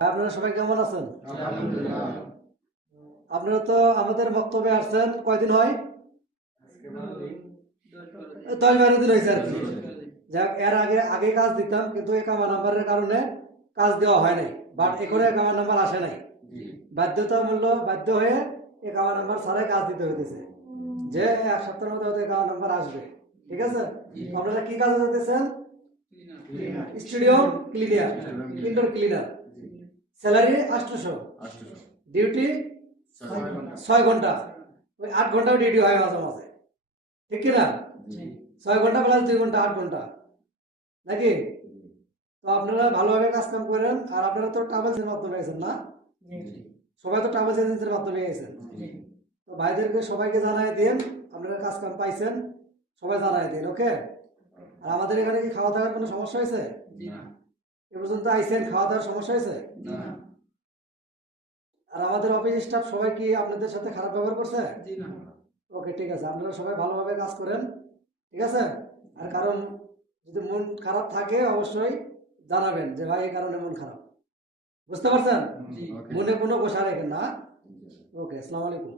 আপনারা সবাই কেমন আছেন? আলহামদুলিল্লাহ। আপনারা তো আমাদের বক্তব্যে আসছেন কয়দিন হয়? 10-12 দিন হয়েছে আর কি। যাক, এর আগে কাজ দিতাম, কিন্তু একামা নাম্বারের কারণে কাজ দেওয়া হয় নাই, বাট এখন একামা নাম্বার আসে নাই। বাধ্য হয়ে একামা নাম্বার ছাড়াই কাজ দিতে হইতেছে, যে এক সপ্তাহের মধ্যে হয়তো একামা নাম্বার আসবে। ঠিক আছে? আপনারা কি কাজ দিতেছেন? Stadium cleaner, indoor cleaner. Salary 800, duty 6 ঘন্টা। ওই 8 ঘন্টাও ডিউটি হয় মাঝে মাঝে, ঠিক কিনা? 6 ঘন্টা প্লাস 2 ঘন্টা, 8 ঘন্টা নাকি? তো আপনারা ভালোভাবে কাজ কাম করেন। আর আপনারা তো ট্রাভেলসের মাধ্যমে গেছেন না? সবাই তো ট্রাভেলস এজেন্সির মাধ্যমে গেছেন। তো ভাইদেরকে সবাইকে জানাই দিন আপনারা কাজ কাম পাইছেন, সবাই জানাই দিন। ওকে? আর আমাদের এখানে কি খাওয়া দাওয়ার কোনো সমস্যা হয়েছে? এ পর্যন্ত আইছেন, খাওয়া দাওয়ার সমস্যা হয়েছে? আর আমাদের অফিস স্টাফ সবাই কি আপনাদের সাথে খারাপ ব্যবহার করছে? ওকে, ঠিক আছে। আপনারা সবাই ভালোভাবে কাজ করেন, ঠিক আছে? আর কারণ যদি মন খারাপ থাকে অবশ্যই জানাবেন যে ভাই এই কারণে মন খারাপ। বুঝতে পারছেন? মনে কোনো গোসা রেখেন না। ওকে, আসসালামু আলাইকুম।